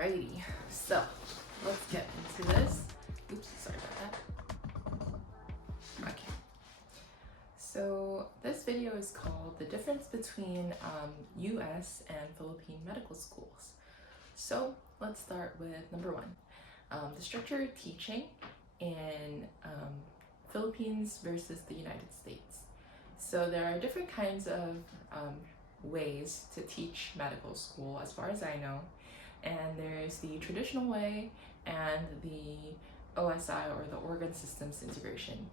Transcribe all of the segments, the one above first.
Alrighty, so let's get into this. Oops, sorry about that. Okay, so this video is called The Difference Between US and Philippine Medical Schools. So let's start with number one, the structure of teaching in Philippines versus the United States. So there are different kinds of ways to teach medical school as far as I know. And there's the traditional way and the OSI, or the organ systems integration.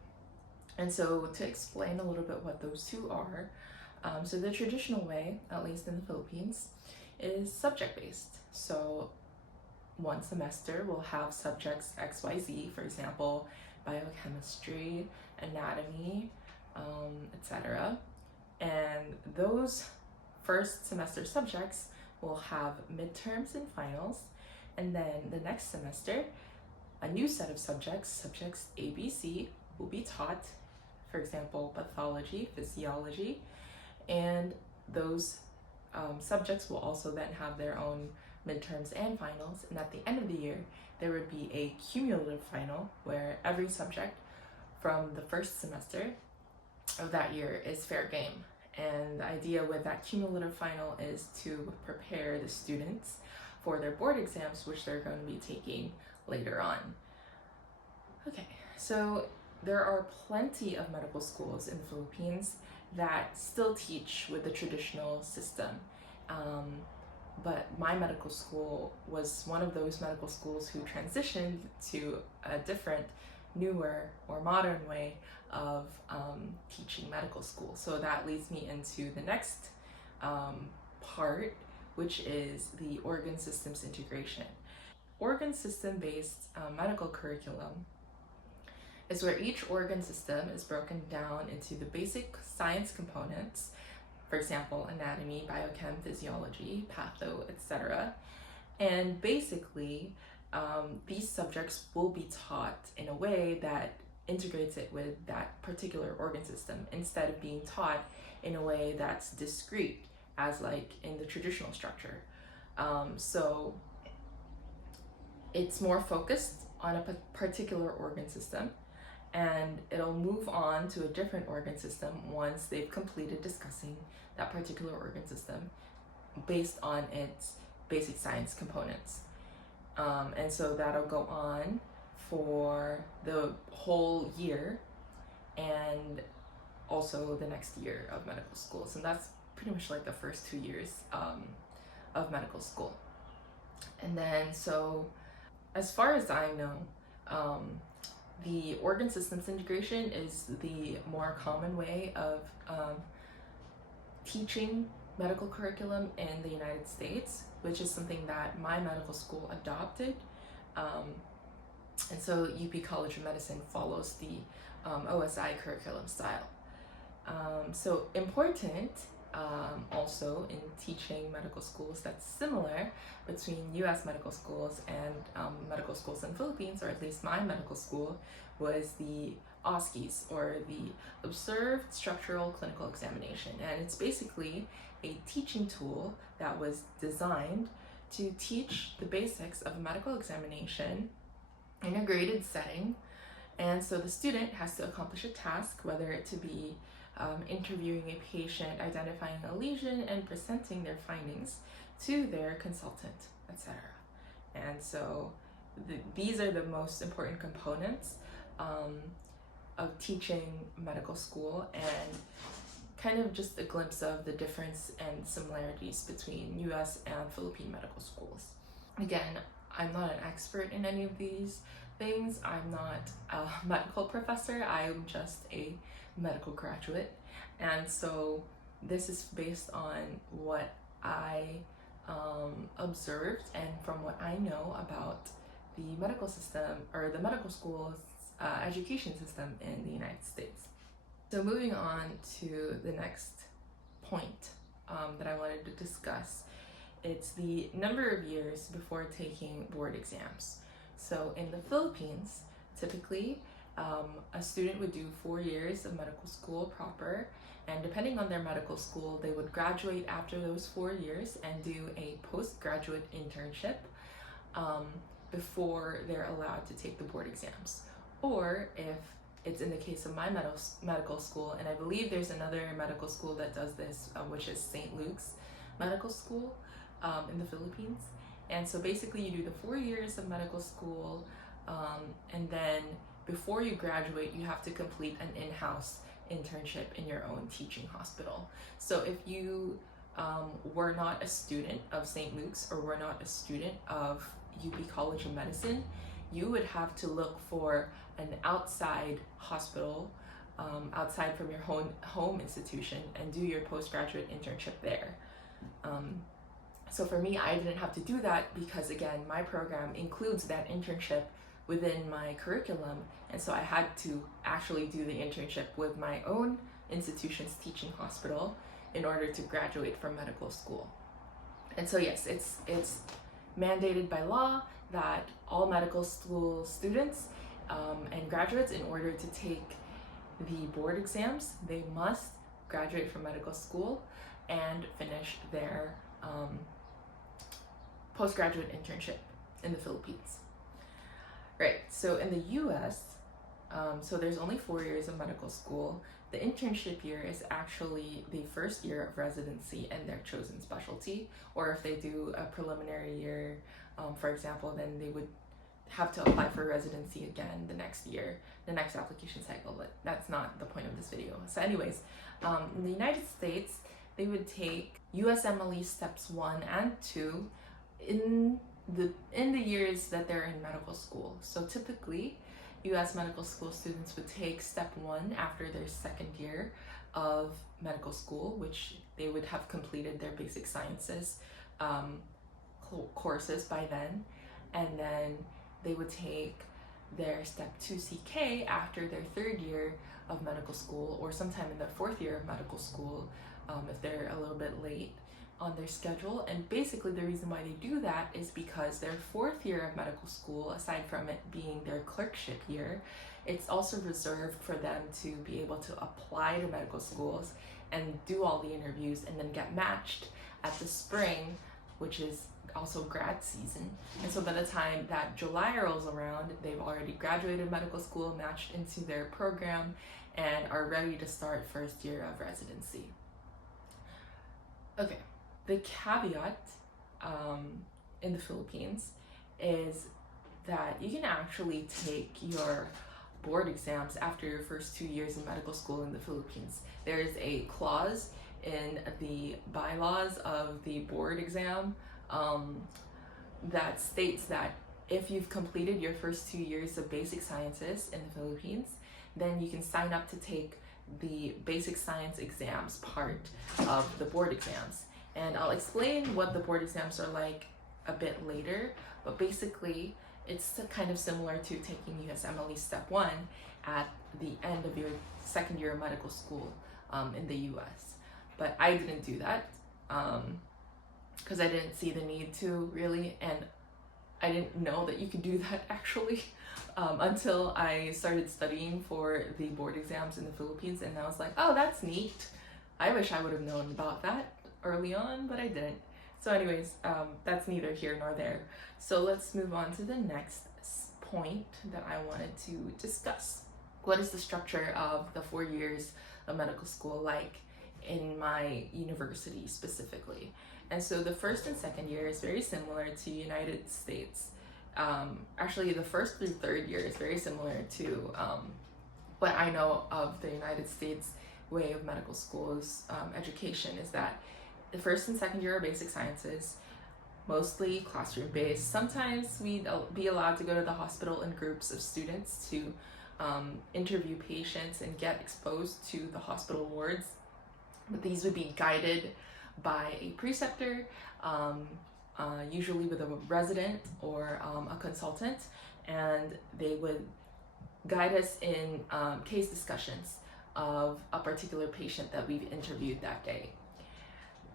And so to explain a little bit what those two are, so the traditional way, at least in the Philippines, is subject-based. So one semester will have subjects XYZ, for example, biochemistry, anatomy, etc. And those first semester subjects will have midterms and finals, and then the next semester a new set of subjects ABC, will be taught, for example, pathology, physiology, and those subjects will also then have their own midterms and finals, and at the end of the year there would be a cumulative final where every subject from the first semester of that year is fair game. And the idea with that cumulative final is to prepare the students for their board exams, which they're going to be taking later on. Okay, so there are plenty of medical schools in the Philippines that still teach with the traditional system. But my medical school was one of those medical schools who transitioned to a different, newer, or modern way of teaching medical school. So that leads me into the next part, which is the organ systems integration. Organ system based medical curriculum is where each organ system is broken down into the basic science components, for example, anatomy, biochem, physiology, patho, etc. And basically, these subjects will be taught in a way that integrates it with that particular organ system, instead of being taught in a way that's discrete, as like in the traditional structure. So it's more focused on a particular organ system, and it'll move on to a different organ system once they've completed discussing that particular organ system based on its basic science components. And so that'll go on for the whole year and also the next year of medical school. So that's pretty much like the first 2 years of medical school. And then, so as far as I know, the organ systems integration is the more common way of teaching medical curriculum in the United States, which is something that my medical school adopted. And so UP College of Medicine follows the OSI curriculum style. So important also in teaching medical schools that's similar between US medical schools and medical schools in the Philippines, or at least my medical school, was the OSCEs, or the Observed Structural Clinical Examination. And it's basically a teaching tool that was designed to teach the basics of a medical examination in a graded setting. And so the student has to accomplish a task, whether it to be interviewing a patient, identifying a lesion, and presenting their findings to their consultant, etc. And so these are the most important components of teaching medical school, and kind of just a glimpse of the difference and similarities between US and Philippine medical schools. Again, I'm not an expert in any of these things. I'm not a medical professor. I'm just a medical graduate. And so this is based on what I observed and from what I know about the medical system, or the medical school's education system in the United States. So moving on to the next point that I wanted to discuss, it's the number of years before taking board exams. So in the Philippines, typically a student would do 4 years of medical school proper, and depending on their medical school, they would graduate after those 4 years and do a postgraduate internship before they're allowed to take the board exams. Or if it's in the case of my medical school, and I believe there's another medical school that does this, which is St. Luke's Medical School in the Philippines. And so basically you do the 4 years of medical school, and then before you graduate, you have to complete an in-house internship in your own teaching hospital. So if you were not a student of St. Luke's or were not a student of UP College of Medicine, you would have to look for an outside hospital, outside from your home institution, and do your postgraduate internship there. So for me, I didn't have to do that because, again, my program includes that internship within my curriculum, and so I had to actually do the internship with my own institution's teaching hospital in order to graduate from medical school. And so yes, it's mandated by law that all medical school students and graduates, in order to take the board exams, they must graduate from medical school and finish their postgraduate internship in the Philippines. Right, so in the US, so there's only 4 years of medical school. The internship year is actually the first year of residency and their chosen specialty, or if they do a preliminary year, for example, then they would have to apply for residency again the next year, the next application cycle, but that's not the point of this video. So anyways, in the United States, they would take USMLE steps 1 and 2 in the years that they're in medical school. So typically, US medical school students would take step 1 after their second year of medical school, which they would have completed their basic sciences courses by then, and then they would take their step 2 CK after their third year of medical school, or sometime in their fourth year of medical school, if they're a little bit late on their schedule. And basically the reason why they do that is because their fourth year of medical school, aside from it being their clerkship year, it's also reserved for them to be able to apply to medical schools and do all the interviews and then get matched at the spring, which is also grad season. And so by the time that July rolls around, they've already graduated medical school, matched into their program, and are ready to start first year of residency. Okay, the caveat in the Philippines is that you can actually take your board exams after your first 2 years of medical school in the Philippines. There is a clause in the bylaws of the board exam that states that if you've completed your first 2 years of basic sciences in the Philippines, then you can sign up to take the basic science exams part of the board exams. And I'll explain what the board exams are like a bit later, but basically it's kind of similar to taking USMLE Step 1 at the end of your second year of medical school in the US. But I didn't do that because I didn't see the need to really, and I didn't know that you could do that actually until I started studying for the board exams in the Philippines, and I was like, oh, that's neat. I wish I would have known about that early on, but I didn't. So anyways, that's neither here nor there. So let's move on to the next point that I wanted to discuss. What is the structure of the 4 years of medical school like in my university specifically? And so the first and second year is very similar to United States. Actually, the first through third year is very similar to what I know of the United States way of medical school's education, is that the first and second year are basic sciences, mostly classroom based. Sometimes we'd be allowed to go to the hospital in groups of students to interview patients and get exposed to the hospital wards, but these would be guided by a preceptor, usually with a resident or a consultant, and they would guide us in case discussions of a particular patient that we've interviewed that day.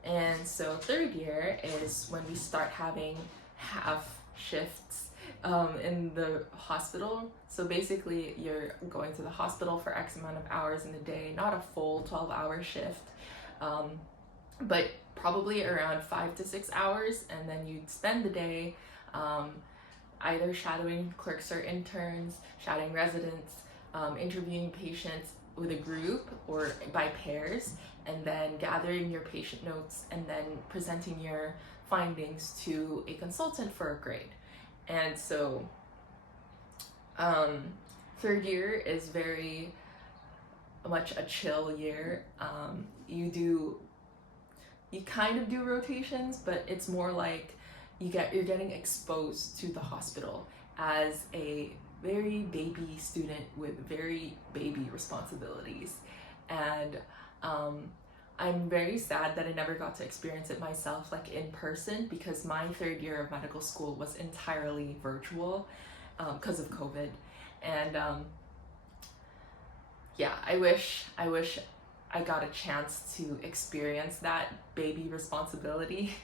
And so third year is when we start having half shifts in the hospital. So basically you're going to the hospital for X amount of hours in the day, not a full 12-hour shift, but probably around 5 to 6 hours, and then you'd spend the day either shadowing clerks or interns, shadowing residents, interviewing patients with a group or by pairs, and then gathering your patient notes and then presenting your findings to a consultant for a grade. And so third year is very much a chill year. You kind of do rotations, but it's more like you're getting exposed to the hospital as a very baby student with very baby responsibilities. And I'm very sad that I never got to experience it myself, like in person, because my third year of medical school was entirely virtual because of COVID. And yeah, I wish I got a chance to experience that baby responsibility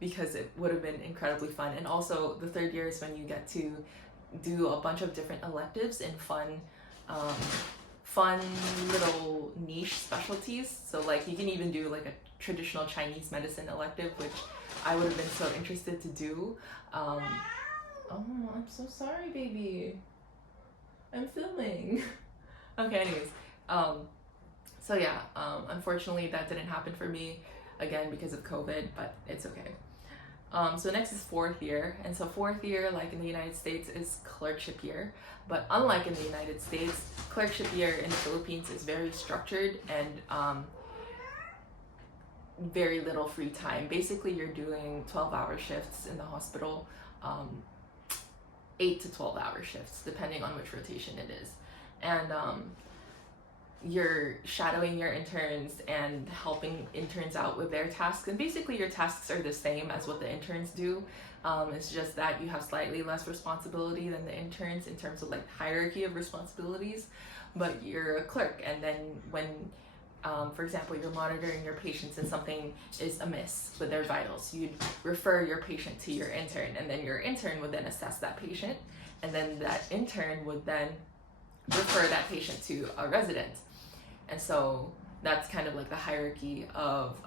because it would have been incredibly fun. And also the third year is when you get to do a bunch of different electives and fun little niche specialties. So like you can even do like a traditional Chinese medicine elective, which I would have been so interested to do. Oh, I'm so sorry, baby. I'm filming. Okay, anyways. So yeah, unfortunately that didn't happen for me, again because of COVID, but it's okay. So next is fourth year, and so fourth year, like in the United States, is clerkship year, but unlike in the United States, clerkship year in the Philippines is very structured and very little free time. Basically, you're doing 12-hour shifts in the hospital, 8 to 12-hour shifts, depending on which rotation it is. And you're shadowing your interns and helping interns out with their tasks, and basically your tasks are the same as what the interns do. It's just that you have slightly less responsibility than the interns in terms of like hierarchy of responsibilities, but you're a clerk, and then when for example, you're monitoring your patients and something is amiss with their vitals, you'd refer your patient to your intern, and then your intern would then assess that patient, and then that intern would then refer that patient to a resident. And so that's kind of like the hierarchy of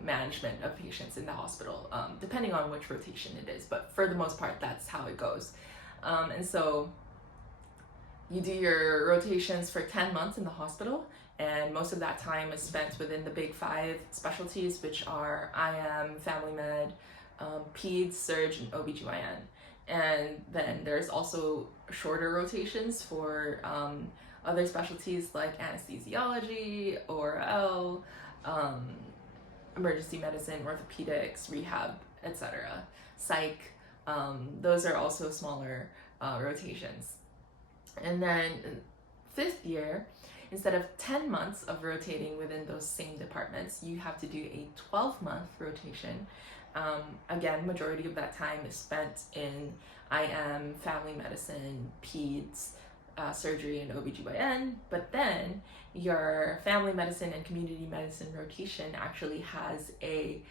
management of patients in the hospital, depending on which rotation it is. But for the most part, that's how it goes. And so you do your rotations for 10 months in the hospital, and most of that time is spent within the big 5 specialties, which are IM, family med, peds, surg, and OBGYN. And then there's also shorter rotations for other specialties like anesthesiology, ORL, emergency medicine, orthopedics, rehab, etc. Psych, those are also smaller rotations. And then fifth year, instead of 10 months of rotating within those same departments, you have to do a 12-month rotation. Again, majority of that time is spent in IM, family medicine, peds, surgery, and OBGYN, but then your family medicine and community medicine rotation actually has a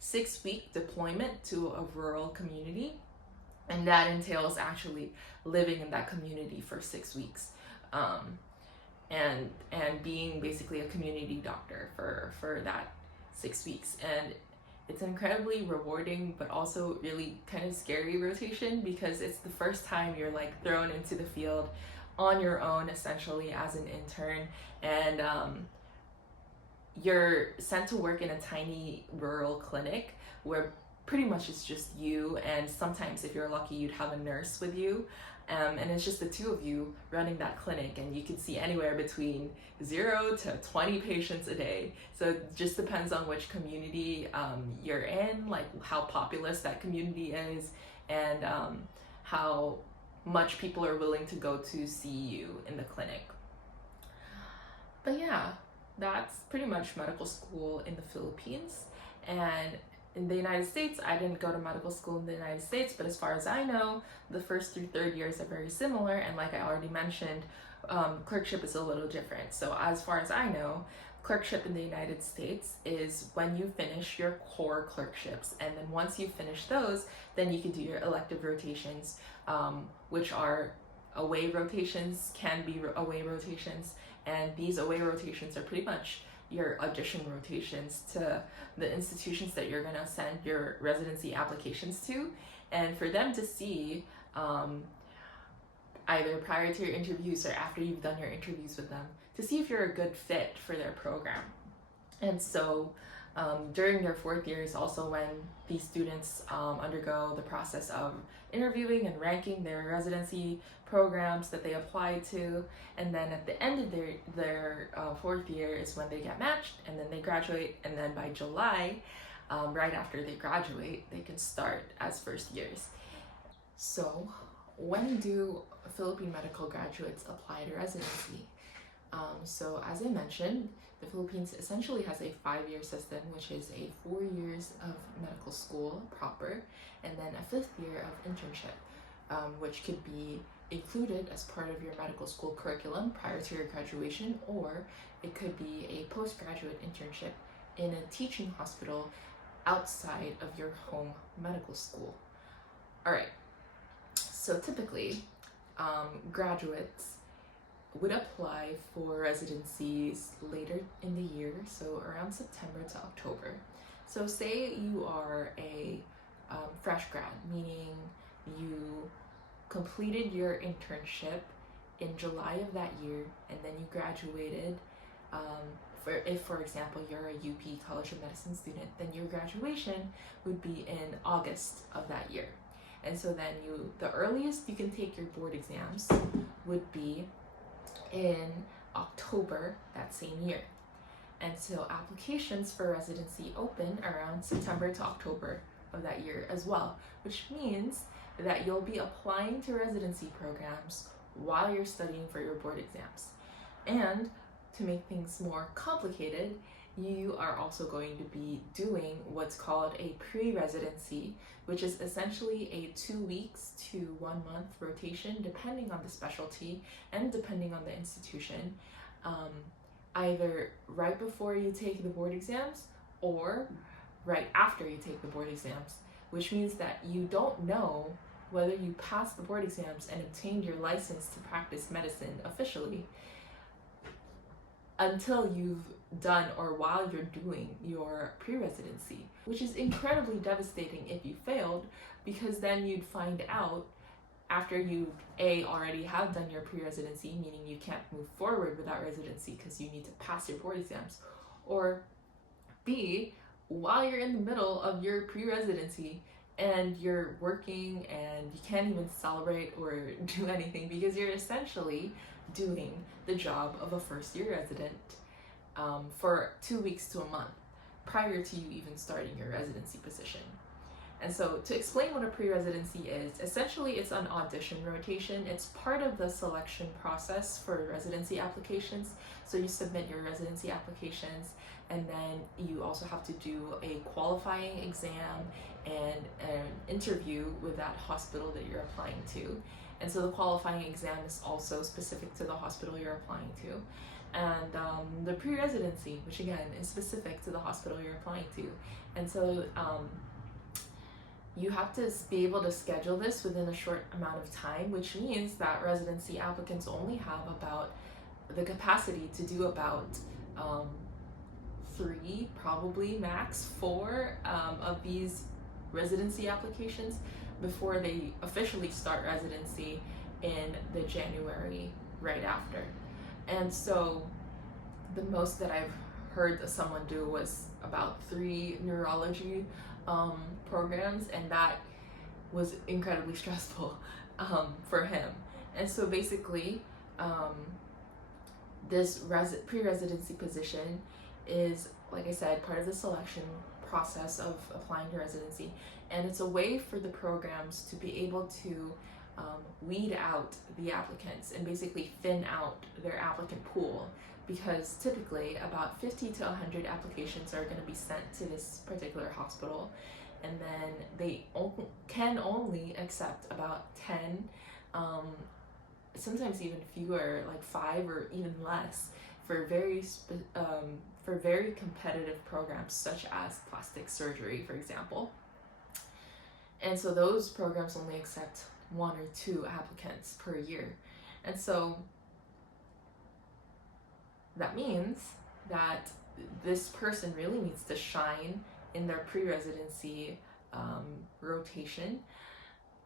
6-week deployment to a rural community, and that entails actually living in that community for 6 weeks, and being basically a community doctor for that 6 weeks. And it's an incredibly rewarding but also really kind of scary rotation, because it's the first time you're like thrown into the field on your own essentially as an intern, and you're sent to work in a tiny rural clinic where pretty much it's just you, and sometimes if you're lucky you'd have a nurse with you, and it's just the two of you running that clinic, and you can see anywhere between 0 to 20 patients a day. So it just depends on which community you're in, like how populous that community is, and how much people are willing to go to see you in the clinic. But yeah, that's pretty much medical school in the Philippines. And in the United States, I didn't go to medical school in the United States, but as far as I know, the first through third years are very similar, and like I already mentioned, clerkship is a little different. So as far as I know, clerkship in the United States is when you finish your core clerkships, and then once you finish those, then you can do your elective rotations, which are away rotations, can be away rotations, and these away rotations are pretty much your audition rotations to the institutions that you're gonna send your residency applications to. and for them to see either prior to your interviews or after you've done your interviews with them, to see if you're a good fit for their program. And so during their 4th year is also when these students undergo the process of interviewing and ranking their residency programs that they apply to, and then at the end of their 4th year is when they get matched, and then they graduate, and then by July, right after they graduate, they can start as first years. So when do Philippine medical graduates apply to residency? So as I mentioned, the Philippines essentially has a 5-year system, which is a 4 years of medical school proper, and then a 5th year of internship, which could be included as part of your medical school curriculum prior to your graduation, or it could be a postgraduate internship in a teaching hospital outside of your home medical school. All right, so typically, graduates would apply for residencies later in the year, so around September to October. So say you are a fresh grad, meaning you completed your internship in July of that year, and then you graduated. If, for example, you're a UP College of Medicine student, then your graduation would be in August of that year. And so then the earliest you can take your board exams would be in October that same year. And so applications for residency open around September to October of that year as well, which means that you'll be applying to residency programs while you're studying for your board exams. And to make things more complicated, you are also going to be doing what's called a pre-residency, which is essentially a 2 weeks to 1 month rotation, depending on the specialty and depending on the institution, either right before you take the board exams or right after you take the board exams, which means that you don't know whether you passed the board exams and obtained your license to practice medicine officially until you've done or while you're doing your pre-residency, which is incredibly devastating if you failed, because then you'd find out after you already have done your pre-residency, meaning you can't move forward without residency because you need to pass your board exams, or B, while you're in the middle of your pre-residency and you're working and you can't even celebrate or do anything because you're essentially doing the job of a first-year resident for 2 weeks to a month prior to you even starting your residency position. And so to explain what a pre-residency is, essentially it's an audition rotation. It's part of the selection process for residency applications. So you submit your residency applications, and then you also have to do a qualifying exam and an interview with that hospital that you're applying to. And so the qualifying exam is also specific to the hospital you're applying to. And the pre-residency, which again is specific to the hospital you're applying to. And so you have to be able to schedule this within a short amount of time, which means that residency applicants only have about the capacity to do about 3, probably max 4 of these residency applications before they officially start residency in the January right after. And so the most that I've heard someone do was about 3 neurology programs, and that was incredibly stressful for him. And so basically this pre-residency position is, like I said, part of the selection process of applying to residency, and it's a way for the programs to be able to weed out the applicants and basically thin out their applicant pool, because typically about 50 to 100 applications are going to be sent to this particular hospital, and then they can only accept about 10, sometimes even fewer, like 5 or even less, for very competitive programs such as plastic surgery, for example. And so those programs only accept 1 or 2 applicants per year. And so that means that this person really needs to shine in their pre-residency rotation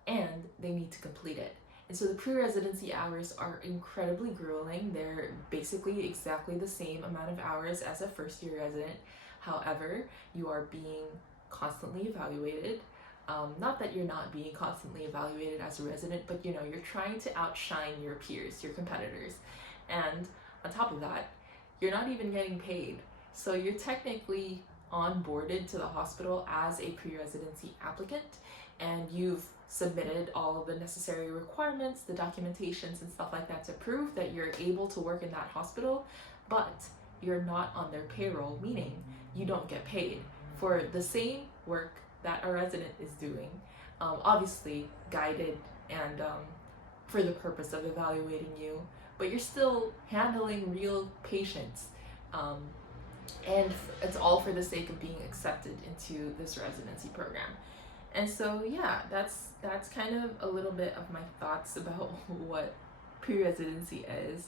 and they need to complete it. And so the pre-residency hours are incredibly grueling. They're basically exactly the same amount of hours as a first-year resident. However, you are being constantly evaluated. Not that you're not being constantly evaluated as a resident, but you know, you're trying to outshine your peers, your competitors. And on top of that, you're not even getting paid. So you're technically onboarded to the hospital as a pre-residency applicant, and you've submitted all of the necessary requirements, the documentations and stuff like that to prove that you're able to work in that hospital, but you're not on their payroll, meaning you don't get paid for the same work that a resident is doing, obviously guided and for the purpose of evaluating you, but you're still handling real patients, and it's all for the sake of being accepted into this residency program. And so yeah, that's kind of a little bit of my thoughts about what pre-residency is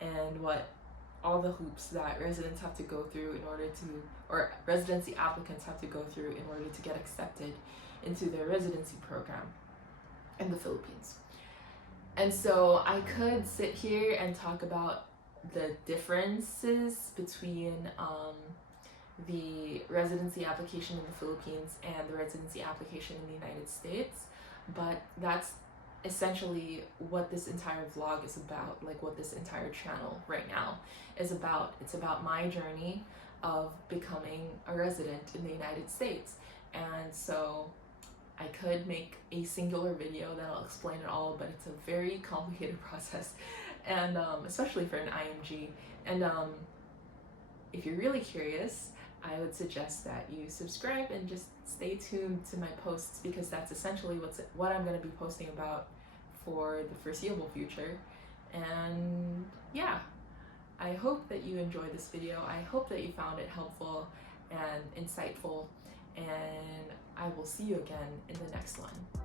and what all the hoops that residents have to go through in order to, or residency applicants have to go through in order to get accepted into their residency program in the Philippines. And so I could sit here and talk about the differences between the residency application in the Philippines and the residency application in the United States, but that's essentially what this entire vlog is about, like what this entire channel right now is about. It's about my journey of becoming a resident in the United States. And so I could make a singular video that'll explain it all, but it's a very complicated process, and especially for an IMG. And if you're really curious, I would suggest that you subscribe and just stay tuned to my posts, because that's essentially what I'm going to be posting about for the foreseeable future. And yeah, I hope that you enjoyed this video. I hope that you found it helpful and insightful, and I will see you again in the next one.